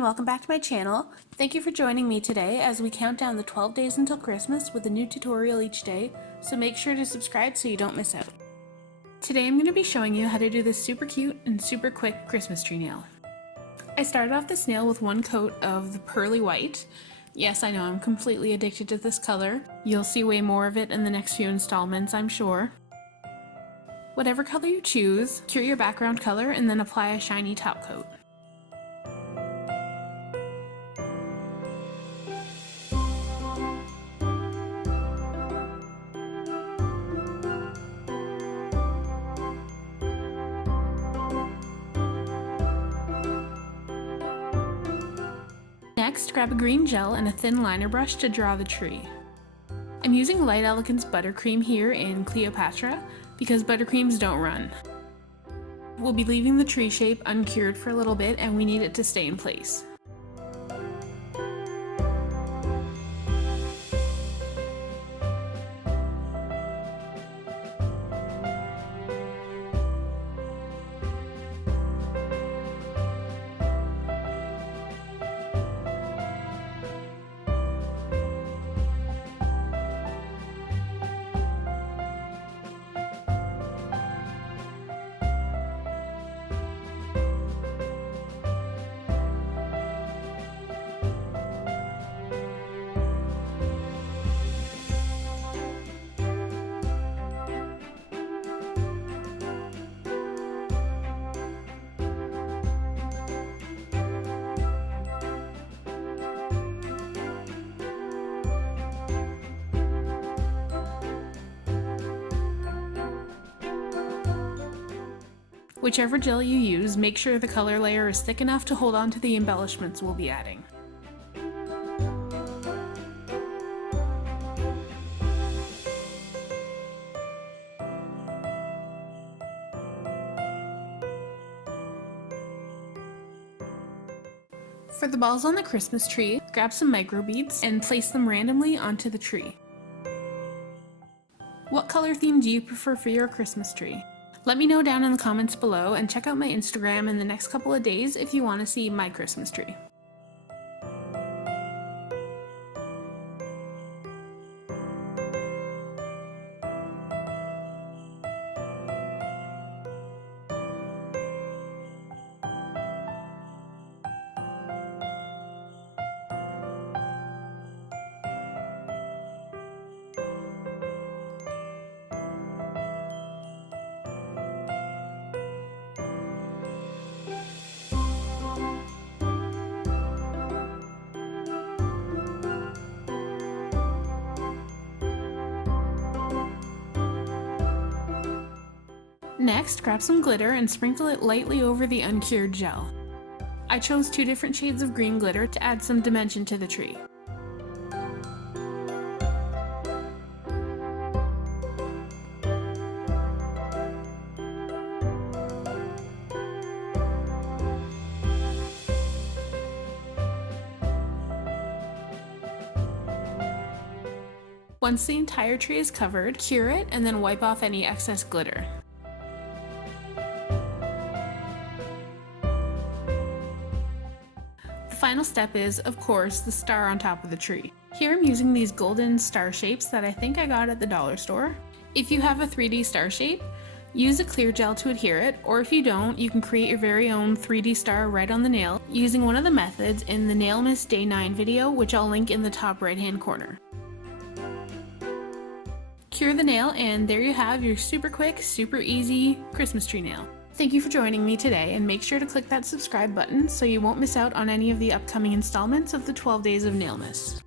and welcome back to my channel. Thank you for joining me today as we count down the 12 days until Christmas with a new tutorial each day, so make sure to subscribe so you don't miss out. Today I'm going to be showing you how to do this super cute and super quick Christmas tree nail. I started off this nail with one coat of the pearly white. Yes, I know, I'm completely addicted to this color. You'll see way more of it in the next few installments, I'm sure. Whatever color you choose, cure your background color and then apply a shiny top coat. Next, grab a green gel and a thin liner brush to draw the tree. I'm using Light Elegance buttercream here in Cleopatra because buttercreams don't run. We'll be leaving the tree shape uncured for a little bit and we need it to stay in place. Whichever gel you use, make sure the color layer is thick enough to hold on to the embellishments we'll be adding. For the balls on the Christmas tree, grab some microbeads and place them randomly onto the tree. What color theme do you prefer for your Christmas tree? Let me know down in the comments below and check out my Instagram in the next couple of days if you want to see my Christmas tree. Next, grab some glitter and sprinkle it lightly over the uncured gel. I chose 2 different shades of green glitter to add some dimension to the tree. Once the entire tree is covered, cure it and then wipe off any excess glitter. The final step is, of course, the star on top of the tree. Here I'm using these golden star shapes that I think I got at the dollar store. If you have a 3D star shape, use a clear gel to adhere it, or if you don't, you can create your very own 3D star right on the nail using one of the methods in the Nailmas Day 9 video, which I'll link in the top right hand corner. Cure the nail and there you have your super quick, super easy Christmas tree nail. Thank you for joining me today and make sure to click that subscribe button so you won't miss out on any of the upcoming installments of the 12 Days of Nailmas.